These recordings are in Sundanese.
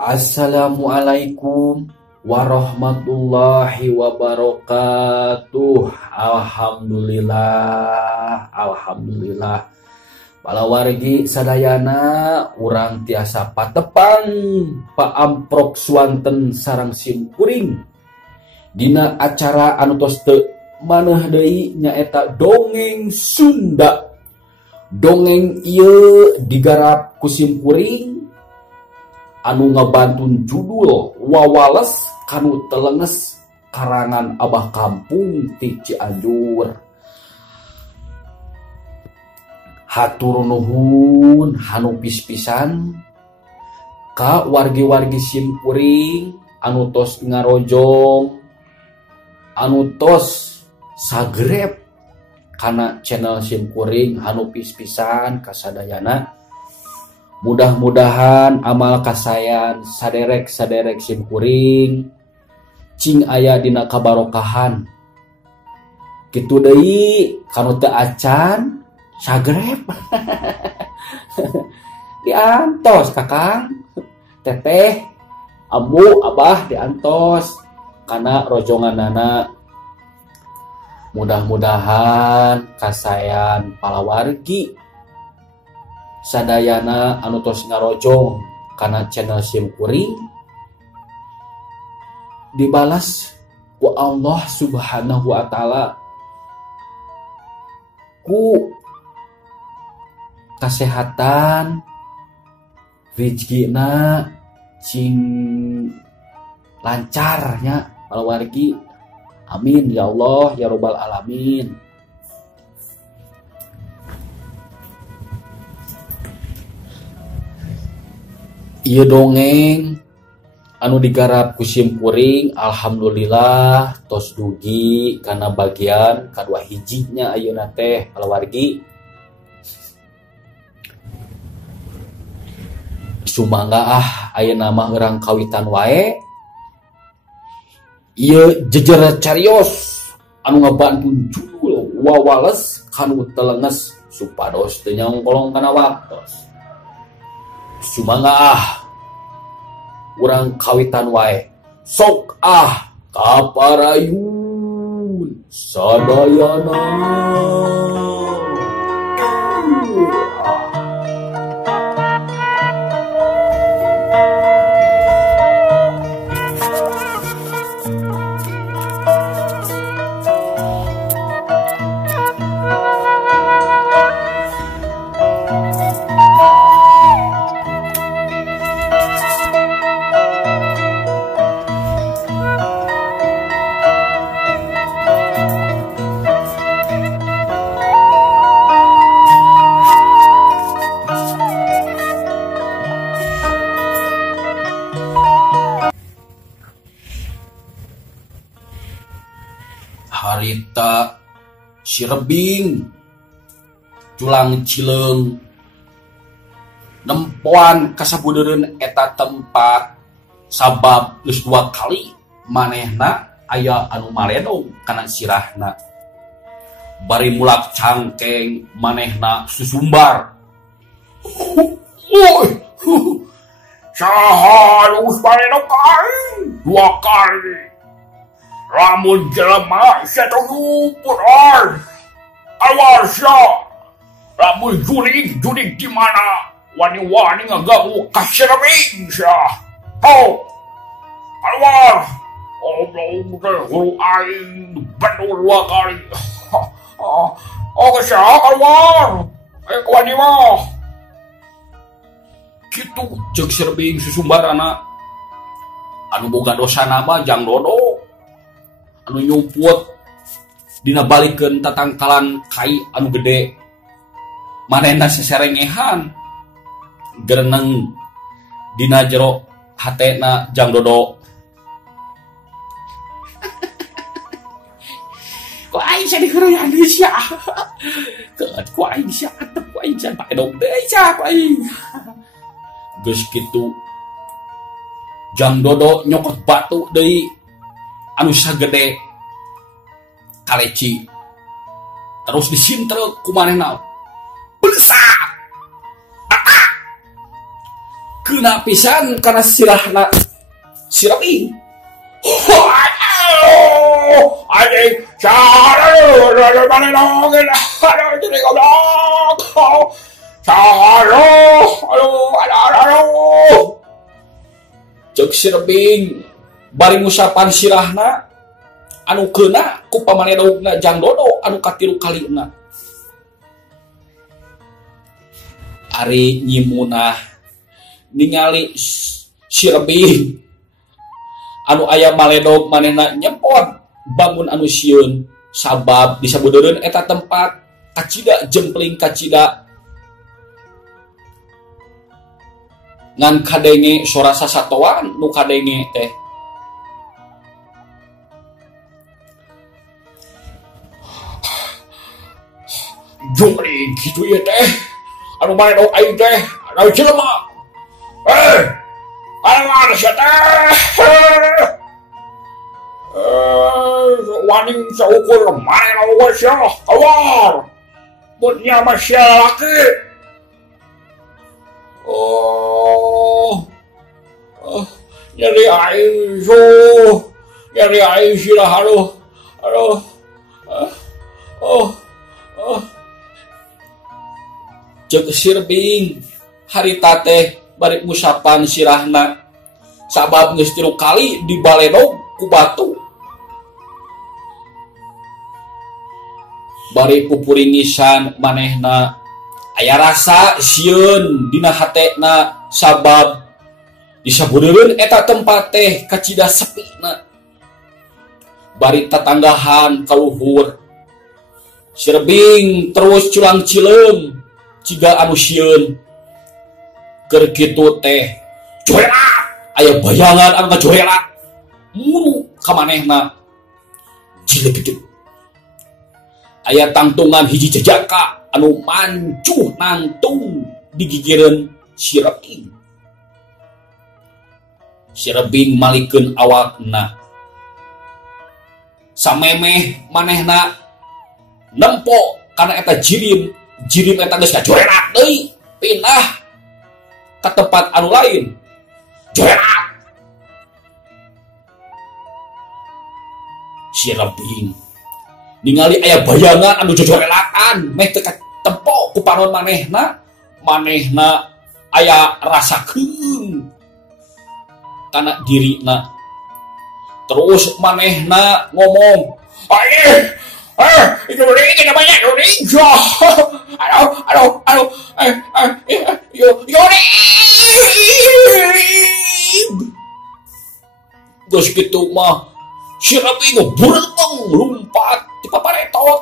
Assalamualaikum warahmatullahi wabarakatuh. Alhamdulillah. Balawargi sadayana urang tiasa patepang paamprok swanten sareng simkuring dina acara anu tos teu maneuh deui nyaeta dongeng Sunda. Dongeng ieu digarap ku simkuring anu ngabantun judul Wawales Kanu Telenges karangan Abah Kampung ti Cianjur. Hatur nuhun hanu pis-pisan ka wargi-wargi simkuring anu tos ngarojong anu tos sagrep kana channel simkuring anu pis-pisan kasadayana. Mudah-mudahan amal kasayan saderek simkuring cing aya dina kabarokahan. Kitu deui kanu teu acan sagrep. Diantos Kakang, Teteh, Abu, Abah diantos kana rojonganana. Mudah-mudahan kasayan palawargi sadayana anu tos ngarojong kana channel simkuring dibalas ku Allah Subhanahu wa taala ku kasehatan rezekina cing lancarnya palawargi. Amin ya Allah ya rabbal alamin. Ieu dongeng anu digarap ku simkuring alhamdulillah tos dugi kana bagian kadua hijinya ayeuna teh palawargi. Sumangga ayeuna mah urang kawitan wae. Ieu jejer carios anu ngabantun judul Wawales Kanu Telenges supados teu nyongkolong kana waktos. Sumangga urang kawitan wae sok kaparayun sadayana. Harita Sirebing Culang Cileung nempoan kasabudereun eta tempat sabab geus 2 kali manehna aya anu maledong kana sirahna. Bari mulak cangkeng manehna susumbar. Woi, saha geus maledong ka aing 2 kali. Lamun jelema satuyupun awas ya. Lamun jurig di mana wani-wani ngaganggu kasirabing ya. Oh, awas. Allah huru aing betul 2 kali. Kesah keluar. Wani mah. Kitu ceuk sirebing susumbarana. Anu boga dosa nama Jang Dodo. Anu nyumput dina balikeun tatangkalan kai anu gede manehna seserengehan gereneng dina jero hatena Jang Dodo. Ku aing sia dikeroyan deui sia. Keut ku aing sia atep ku aing sia pake dog deui sia ku aing. Geus kitu Jang Dodo nyokot batu deui anu sagede kaleci terus disintrek ku manehna. Belsak. kena pisan karena sirahna Sirabing. Anjing, cek Sirabing bari ngusapan sirahna anu keuna ku pamanehna Jang Dodo anu katilu kalina. Ari nyimunah ningali Sirabing anu aya maledog manehna nyempot bangun anu sieun sabab disabeudeureun eta tempat kacida jempling kacida ngan kadenge sora sasatoan nu kadenge teh jumring kitu ieu teh anu maledog aing teh anu jelema mana sia teh waning saukur mana lawa sia keluar buatnya masih laki. Nyari aing nyari aing sila halo cek Sirabing harita teh bari ngusapan sirahna sabab geus 3 kali dibaledog ku batu bari pupuringisan manehna aya rasa sieun dina hatena sabab disabeureun eta tempat teh kacida sepina bari tatanggahan kaluhur Sirabing terus culang cileum ciga anu sieun keur kitu teh joerat aya bayangan anu ngajoerat mulu ka manehna jileug gede aya tangtungan hiji jejaka anu mancuh nangtung di gigireun Sirabing. Sirabing malikeun awakna samemeh manehna nempo kana eta jirim eta geus kajoerat deui pindah ke tempat anu lain joerat. Sirabing ningali aya bayangan anu jojorelatan meh teu katempo ku panon manehna aya rasa keung kana dirina terus manehna ngomong itu namanya geus kitu mah Sirabing berenang lompat di paparetot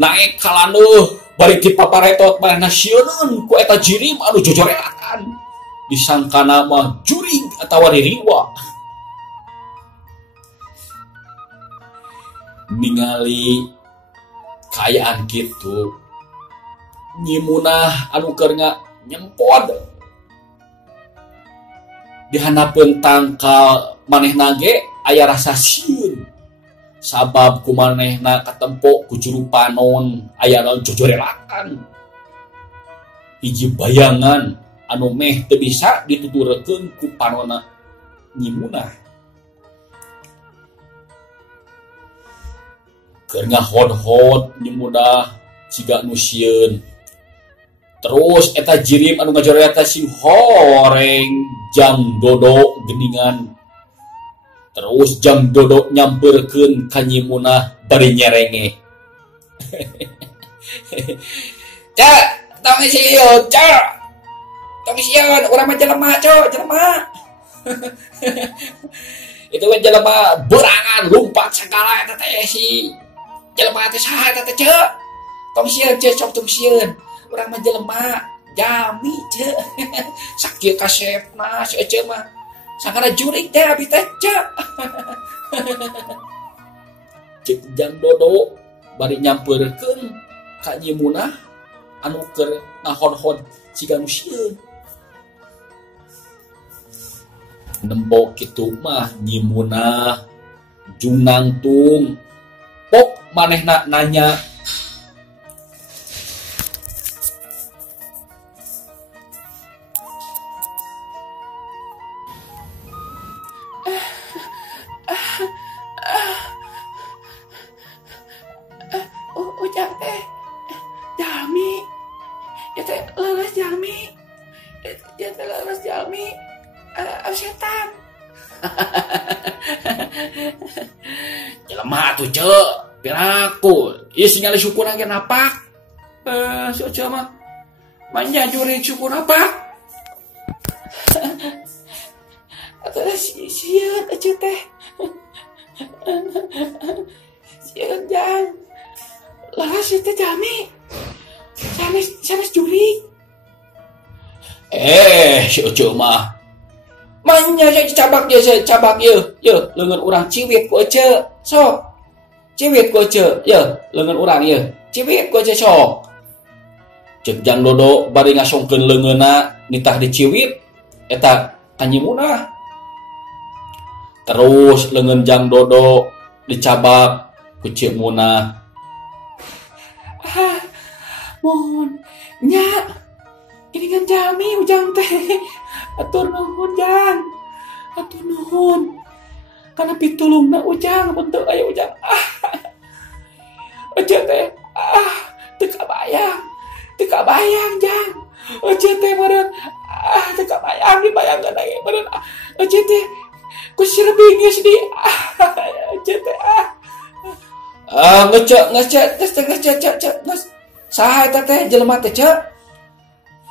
naik kalaneuh bari di paparetot manehna sieun ku eta jirim anu jojorelatan disangkana mah jurig atawa ririwa. Ningali kaayaan gitu nyimunah anu keur nyempod dihanapeun tangkal manehna ge aya rasa sieun sabab ku manehna katempo ku juru panon aya anu jojorelakan hiji bayangan anu meh teu bisa dituturkeun ku panonna nyimunah keur ngahod-hod nyimunah siga nu sieun terus eta jirim anu ngajoret eta sing horeng Jang Dodo geningan terus Jang Dodo nyamperkeun ka nyimunah bari nyerenge Cak tong sieun Cak tong sieun urang mah jelema Cok jelema itu kan jelema berangan lompat segala eta teh si jelema teh saha eta teh Cek tong sieun Cek sok tong sieun urang mah jelema jami Cek sakieu kasepna si Ece mah sangkana jurig teh abi teh Cek cek Jang Dodo bari nyampeurkeun ka nyimunah anu keur ngahon-hon siga nu sieun nempo kitu mah nyimunah junangtung pok manehna nanya tuh cek piraku ieu sinyal syukur ge napak si Oce mah manja juri syukur napak atuh sieun Oce teh sieun jang laras teh jami sanes juri si Oce mah manya cabak ye leungeun urang ciwit ku Oce sok ciwit ku Oce ye leungeun urang ye ciwit ku Oce sok ceuk Jang Dodo bari ngasongkeun leungeunna nitah diciwit eta ka Nyi Munah terus leungeun Jang Dodo dicabak ku Cik Munah mohon nya geuningan jami ujang teh atur nuhun Jang atur nuhun kana pitulungna ujang mun teu aya ujang Oce teh teu kabayang Jang Oce teh meureun teu kabayang dibayangkeun age meureun Oce teh ku sirebing geus di Oce teh geus saha eta teh jelema teh cek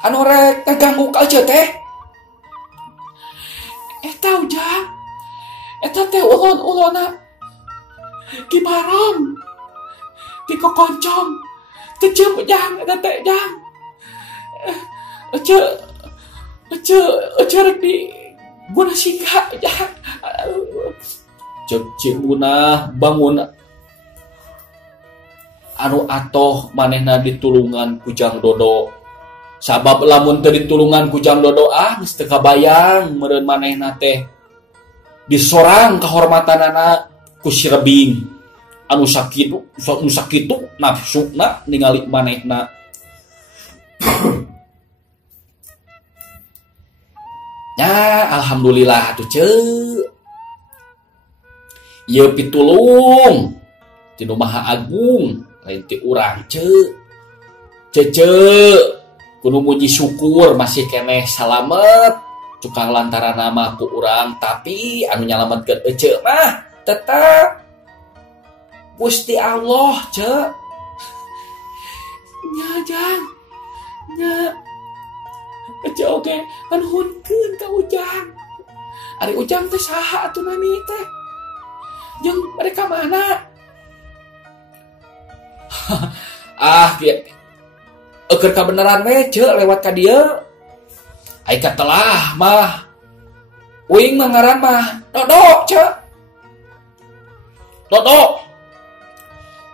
anu rek ngaganggu ka Oce teh eta ujang eta teh ulon-ulona Ki Barong Ki Kokoncong teu ceum Jang eta teh Jang Oce rek di guna siga Jang cek Cik Munah bangun anu atoh manehna ditulungan ku Jang Dodo sabab lamun teu ditulungan ku Jang Dodo geus teu kabayang meureun manehna teh disorang kahormatanana ku Sirebing anu sakitu nafsuna ningali manehna nya alhamdulillah atuh ceuk ieu pitulung ti Nu Maha Agung lain ti urang ceuk kudu muji syukur masih keneh salamet cukang lantaran nama ku urang tapi anu nyalametkeun Ece mah tetap Gusti Allah cek nya Jang nya Ece oge nuhunkeun ka ujang ari ujang teh saha atuh nami teh jeung mereka mana keur kabeneran we ceu lewat ka dieu ai katelah mah uing mah ngaran mah Dodo ceu Dodo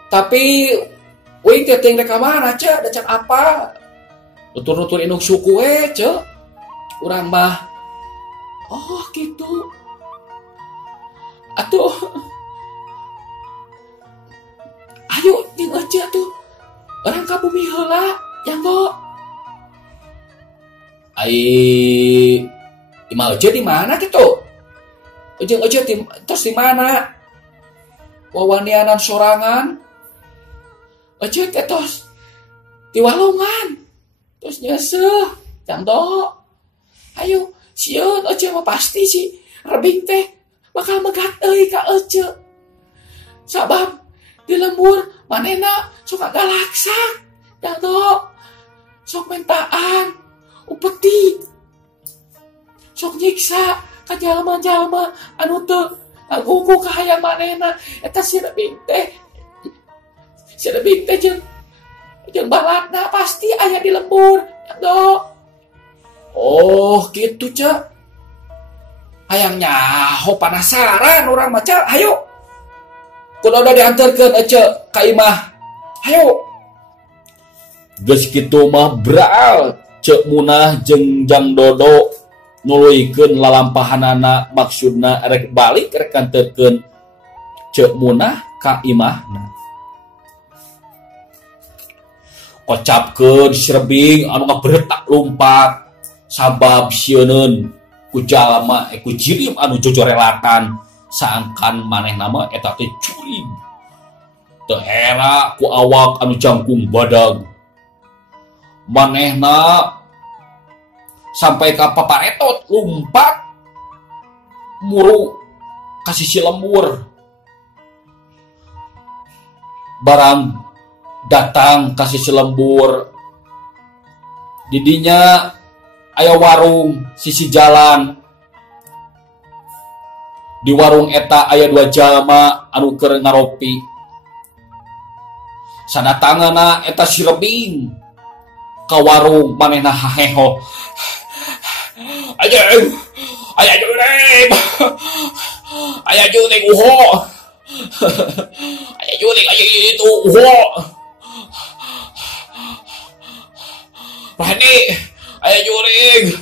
tapi uing teh teuing rek ka mana ceu da can apa nutur-nutur indung suku we ceu urang mah oh gitu atuh ayo jeung Ece tuh orang ka bumi heula yang go imah Ece di mana gitu jeung Ece terus di mana wawanianan sorangan Ece teh tos di walungan terus nyeseuh jang do ayo sieun Ece mah pasti si Rebing teh bakal megat euy ka Ece sabab di lembur manehna suka galaksa jang do sok mentaan upeti sok nyiksa ka jalma-jalma anu teu ngagugu ka hayang manehna eta si Rebing teh jeung balatna pasti aya di lembur jang do oh gitu cek hayang nyaho penasaran urang mah cek hayu kudu udah diantarkeun Ece ka imah hayu geus kitu mah braal Cek Munah jeung Jang Dodo nuluykeun lalampahanana maksudna rek balik rek kanterkeun Cek Munah ka imahna kocapkeun Sirebing anu ngabretak lumpat sabab sieun ku jalma ku jirim anu jojorelatan saangkan manehna mah eta teh curig teu hera ku awak anu jangkung badag manehna sampai ka paparetot lumpat muru ka sisi lembur barang datang kasih selembur. Didinya aya warung sisi jalan. Di warung eta aya 2 jalma anu keur ngaropi. Sadatangana eta si Rebing ka warung manehna haheho. Aya juling. Aya juling uho. Aya juling aya itu uho. Rani, aya juling.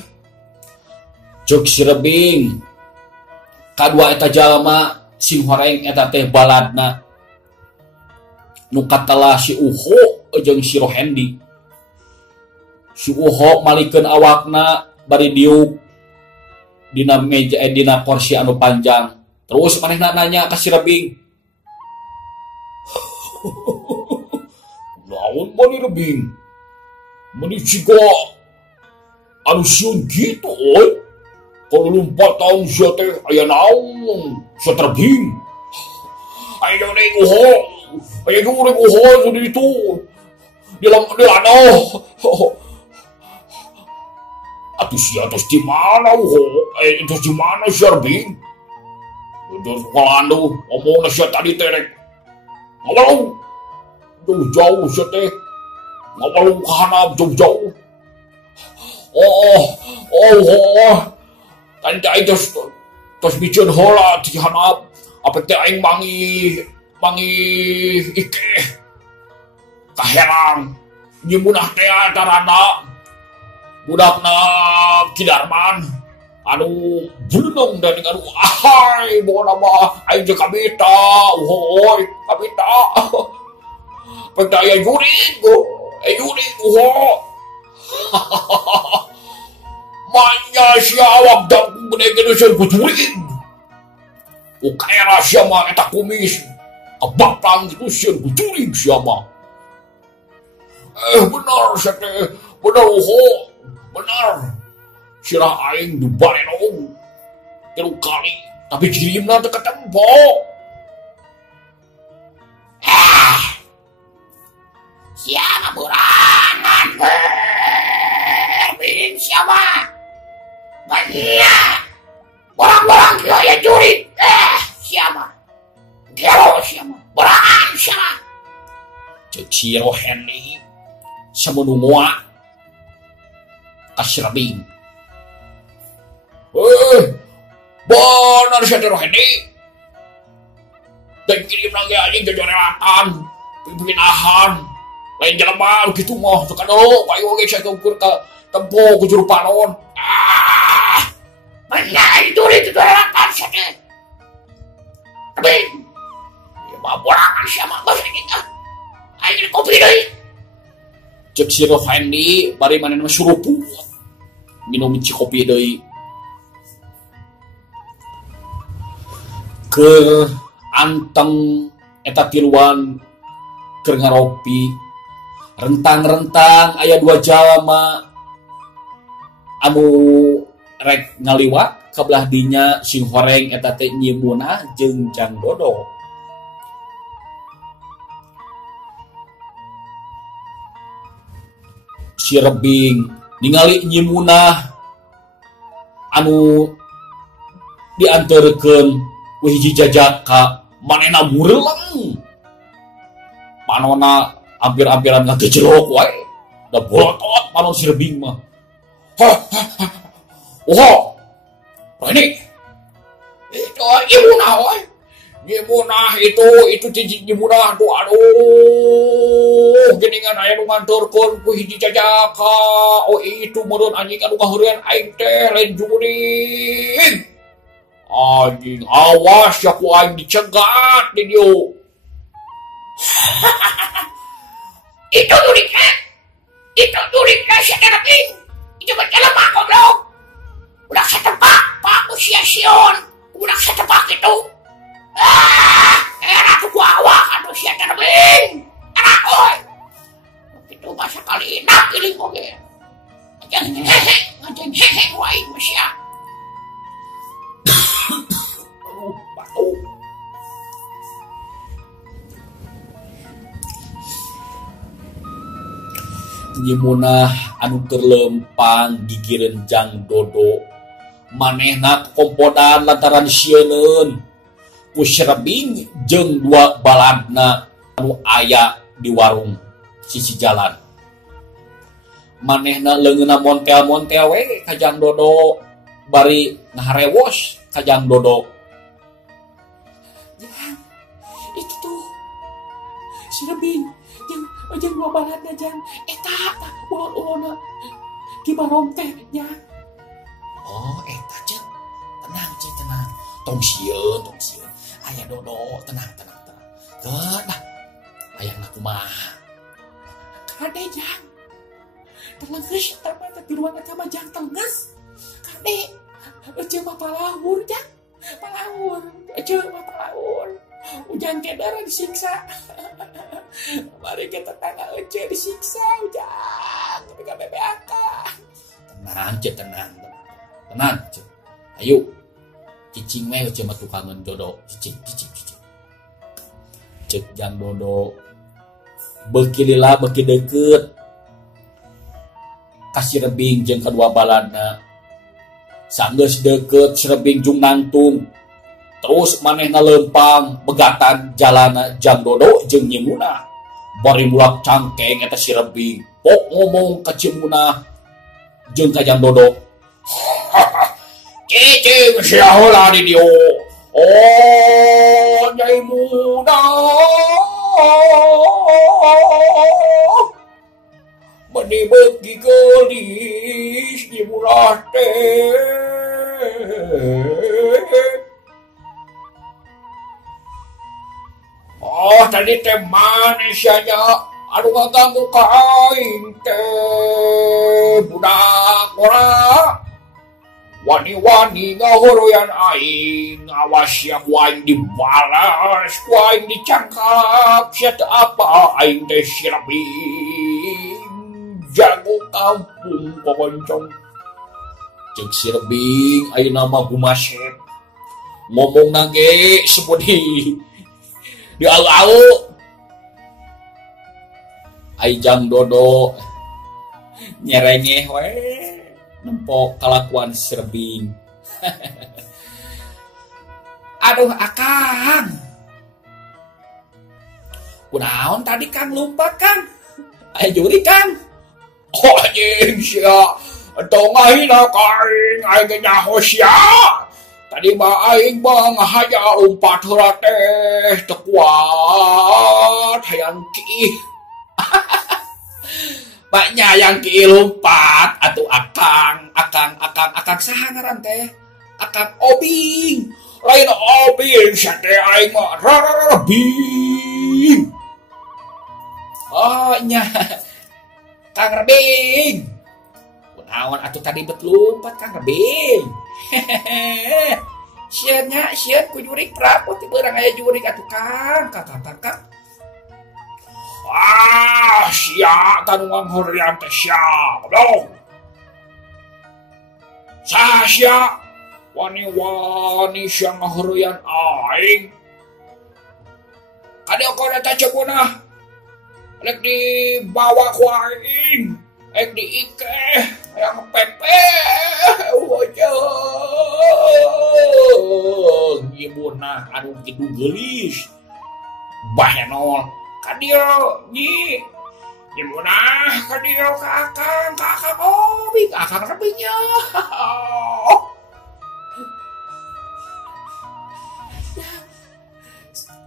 Cuk si Rebing. Kadua eta jalma sing horeng eta teh baladna. Nu katelah si Uho jeung si Rohendi. Si Uho malikeun awakna bari diuk dina meja dina kursi anu panjang. Terus manehna nanya ka si Rebing. Naon mani Rebing? Mani ciga anu sieun kitu oi. Kalau 4 tahun sia teh aya naon? Sia Rebing. Aya juring Uho. Aya juring Uho jadi itu. Di lanoh. Atus di mana Uho? Itu di mana si Rebing? Udah kalando omongna sia tadi teh rek. Ngawalu. Jauh sia teh. Ngawalu ka hanap jauh-jauh. Oh. Tadi aing tos biceun heula ti hanap. Apek teh aing mangi ikeh. Kaherang. Nyemunah teh atarana. Budakna Kidarman anu bulung dan anu ahai boga nama aing jeung kabita uhoy kabita pegdaya juring uho manya sia awak dan benegeun sieun ku juring ukaera sia mah eta kumis kabapang kitu sieun ku juring sia mah bener sia teh bener uho benar, sirah aing di barenong 3 kali, tapi kirimna teu katempo. Siapa burangan? Bin siapa? Banyak. Borang-borang kieu aya jurig. Siapa? Gero siapa? Borangan siapa? Cek si Rohendi samudu moal kasih Rebing. Benar si Rohendi. Dan kirim lagi anjing ke jorelatan, pimpinahan, lain jelema gitu mah. Tekan dulu, payu oge saya ukur ke tempo ke juru panon. Benar itu di jorelatan saja. Rebing. Ya mah borangan siapa bahasa kita. Ayo kopi deh. Cek si Rohendi bari manehna surupu minum kopi deui keur anteng eta tiluan keur ngaropi rentang-rentang aya 2 jalma anu rek ngaliwat kabelah dinya sing horeng eta teh Nyi Munah jeung Jang Dodo. Si Rebing ningali Nyi Munah anu dianterkeun ku hiji jajaka manehna mureleng. Panonna hampir-hampiran ngagejelok wae. Da bolotot panon si Rebing mah. Ini itu Nyi Munah wae. Nyi Munah itu cincin Nyi Munah tuh aduh geningan aya nu nganturkeun ku hiji jajaka. Oh itu meureun anjing anu kaheureun aing teh lain juring. Anjing awas ya ku aing dicegat di dieu. Itu durikna si Rebing. Itu berjalan goblok. Udah setepak Pak sia-sion. Udah setepak itu. Era tuh gua awak aduh sia Rebing. Era oi. Itu bahasa kali enak ini oge. Anjing hehe wae masya. Aduh, batuk. Nyimunah anu keur lempang gigireun Jang Dodo manehna kompodan lantaran sieun ku Srebing jeung dua baladna anu aya di warung sisi jalan. Manehna leungeunna montel-montel we ka Jang Dodo bari ngaharewos ka Jang Dodo. Jang, itu tuh Srebing jeung dua baladna Jang eta ulun-uluna di barong teh Jang. Oh eta cek tenang tong sieun aya Dodo tenang kedah hayangna kumaha kade Jang terleunggeus eta mah di ruang eta mah Jang terleunggeus kade ece mah palawur Jang ece mah palawur ujang kedara disiksa mari kita tangga ece disiksa ujang tapi gak bebeakan tenang cek ayo cicing meh ece mah tukangan Dodo cicing cek Jang Dodo beuki lila beuki deukeut ka Srebing jeung kedua baladna sanggeus deukeut Srebing jung nangtung terus manehna lempang begatan jalana Jang Dodo jeung Nyimunah bari mulak cangkeng eta Srebing pok ngomong ka Cimunah jeung ka Jang Dodo cicing sia heula di dieu oh Nyai Munah meni beuki geulis Nyimunah teh oh tadi teh manisnya anu ngaganggu ka aing teh budak ora wani-wani ngahoroyan aing awas ya ku aing dibalas ku aing dicangkap sia teu apa aing teh Srebing jago kampung pokoncong cek Srebing ayeuna mah gumasep ngomong nage sepudi di au-au ai Jang Dodo nyerengeh we nempok kelakuan Srebing aduh akang kunaon tadi Kang lupa Kang aya juri Kang oh anjing sia tong ngahina ka aing nyaho sia tadi mah aing bang haja umpat heula teh teu kuat hayang kiih Paknya yang kiilumpat atuh akang saha ngaran teh akang Obing lain Obing sia teh aing mah Rabing oh nya Kang Rabing kunaon atuh tadi bet lumpat Kang Rabing sieun ku jurik prapot ti beurang aya jurik atuh Kang kakak ah sia tanu nganghorian teh sia dong sia wani-wani sia ngahorian aing kade kode teh Cimunah rek dibawa ku aing rek diikeh hayang pepe wajeng Cimunah anu kitu geulis bahenol kadio nyi Cimunah kadio ka akang Obing akang Rabingnya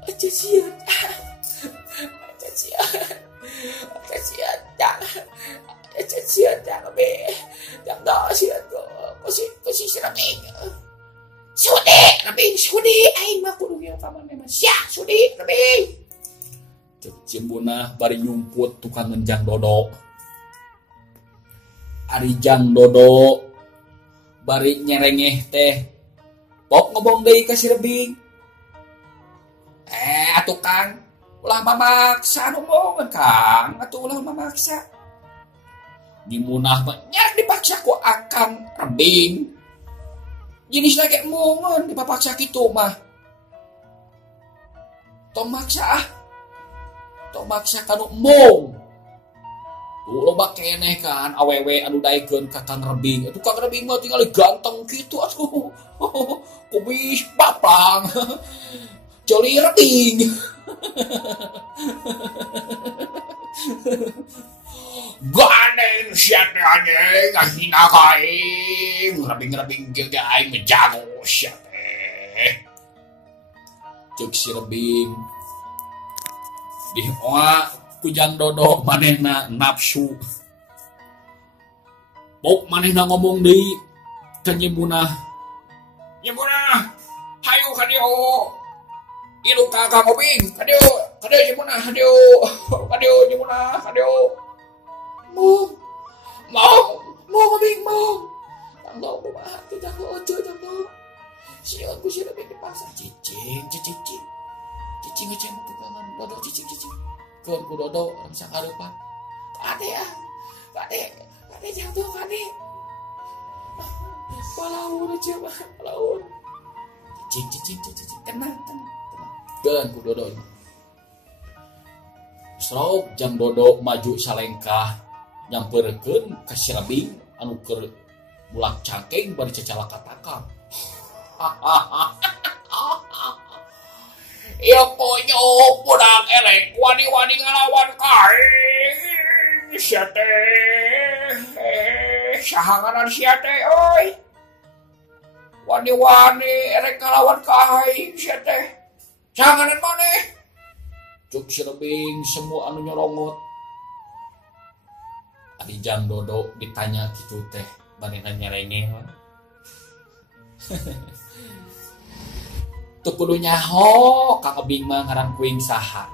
aja sian jangan be jangan sian kok si Srebing sudi aing mah kudu ngieu ka mana mah sia sudi Rabing Cimunah bari nyumput tukangan Jang Dodo ari Jang Dodo bari nyerengeh teh pok ngomong deui ka Srebing atuh Kang ulah mamaksa ngomongan Kang atuh ulah mamaksa Cimunah mah nyak dipaksa ku akang Rabing jenisna ge mongon dipaksa kitu mah tong maksa kanu mong tuh loba keneh kan awewe anu daekeun ka Kang Rebing. Atuh Kang Rebing mah tinggal ganteng kitu atuh. Kumis papang. Coli Rebing. Ganeng siate anjing ngahina ka aing. Rebing-rebing ge aing ngejago siate. Cek si Rebing. Dioa kujang dodo manehna nafsu. Pok manehna ngomong deui ka Nyimunah. Nyimunah, hayu ka dieu. Ilu ka Kang Obing, ka dieu Nyimunah, ka dieu Nyimunah, ka dieu. Mau Obing mau. Tanggo kumaha teh tanggo ojo tanggo. Sieun ku si Rebing dipaksa cicing. Cicing ngeceng tukangan dodo cicing. Keun ku dodo orang sakareupan. Kade jatuh kade. Palaur aja mah, palaur. Cicing. Tenang. Keun ku dodo. Sok jang dodo maju salengkah nyampeurkeun ka si Rebing anu keur bulak cangkeng bari cacalakatakam. Ya ponyo budak elek wani-wani ngalawan kain sia teh sahanganan sia teh euy wani-wani elek ngalawan kain sia teh sahanganan maneh cuk si Rebing semua anu nyorongot ari jang dodo ditanya kitu teh bari nyerengeh. Tuh kudu nyaho Kang Obing mah ngaran kuing saha.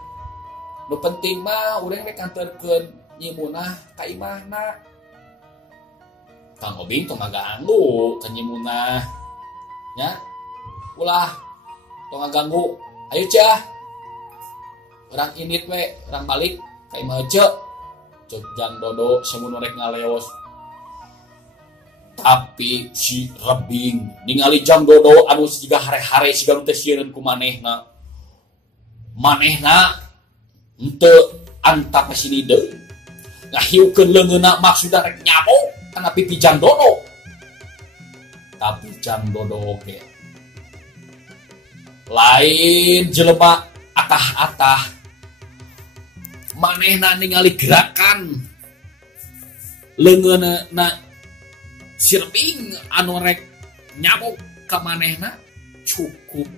Nu penting mah urang rek kantorkeun Nyimunah ka imahna. Kang Obing tong ngaganggu ka Nyimunah. Nya. Ulah tong ngaganggu. Ayo Cah. Urang init we, urang balik ka imah Ceu. Cek jang dodo samun rek ngaleos. Tapi si Rebing ningali jang dodo anu siga hare-hare siga teh sieun ku manehna henteu antap sini deui ngahiukeun leungeunna maksudna rek nyabok kana pipi jang dodo. Tapi jang dodo oge lain jelema atah-atah manehna ningali gerakan leungeunna si Rebing anu rek nyabok ka manehna cukup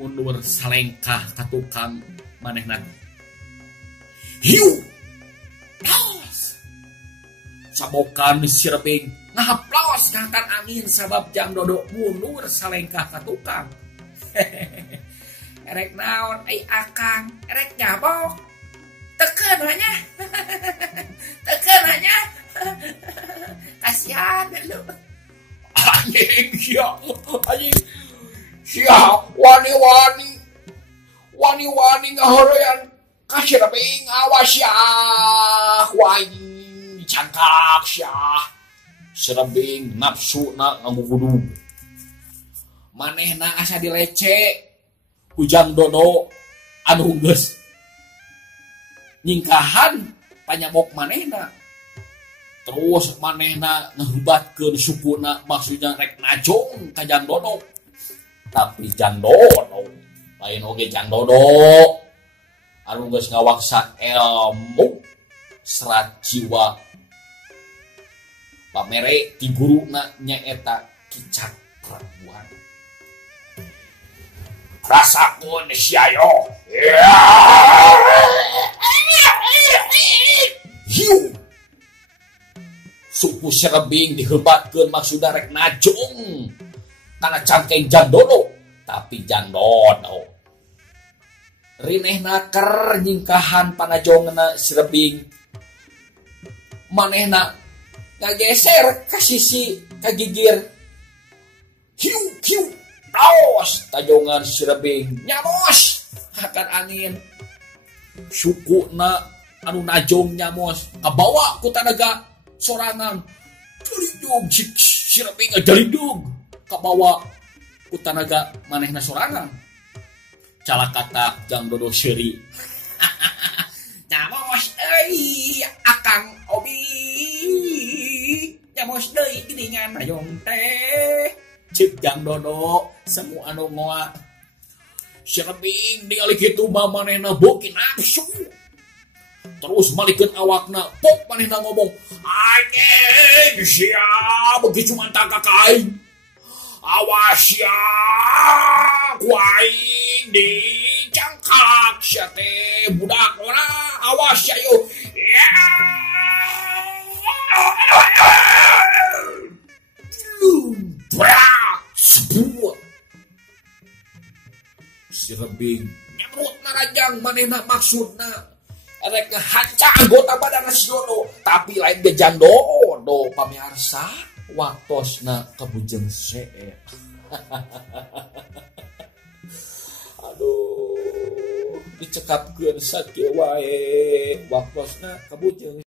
mundur salengkah ka tukang manehna. Hiu! Plaus! Cabokan si Rebing ngahaplos ngangkat angin sabab jang dodo mundur salengkah ka tukang. Erek naon ai akang, erek nyabok. Tekeun hanya. Kasihan lu. Anjing sia wani ngahoroyan ka si Rebing awas ya wani cangkak sia. Si Rebing nafsuna ngagugudug. Manehna asa dilece ku jang dodo anu geus nyingkahan panyabok manehna. Terus manehna ngehubatkeun sukuna maksudnya rek najong ka jang dodo. Tapi jang dodo lain oge jang dodo anu geus ngawaksa ilmu serat jiwa pamere ti guruna nyaeta Kicak Prabuan. Rasakeun siayo. Hiu. Suku si Rebing dihebatkeun maksudna rek najong kana cangkeng jang dodo. Tapi jang dodo rinehna keur nyingkahan panajongna si Rebing. Manehna ngageser ka sisi ka gigir. Hiu tos tajongan si Rebing nyamos akan angin. Sukuna anu najong nyamos kabawa ku tanaga sorangan. Dalidug si Rebing dalidug kabawa ku tanaga manehna sorangan. Calakata jang dodo seuri. Nyamos euy. Kang Obi nyamos deui geuningan hayong teh cik Jang Dodo semua anu ngoa si Rebing ningali kitu mah manehna beuki nafsu terus malikeun awakna pok manehna ngomong anjing sia beuki cuma takakai awas ya ku aing di cangkalak sia teh budak ora awas ya yo sebuah si Rebing nyamrut narajang manehna maksudna rek ngahanca anggota badan si Dodo tapi lain ge Jang Dodo pamirsa waktosna kabujeng seueur aduh dicekapkeun sakieu wae waktosna kabujeng